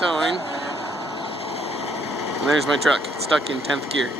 towing. And there's my truck, stuck in 10th gear.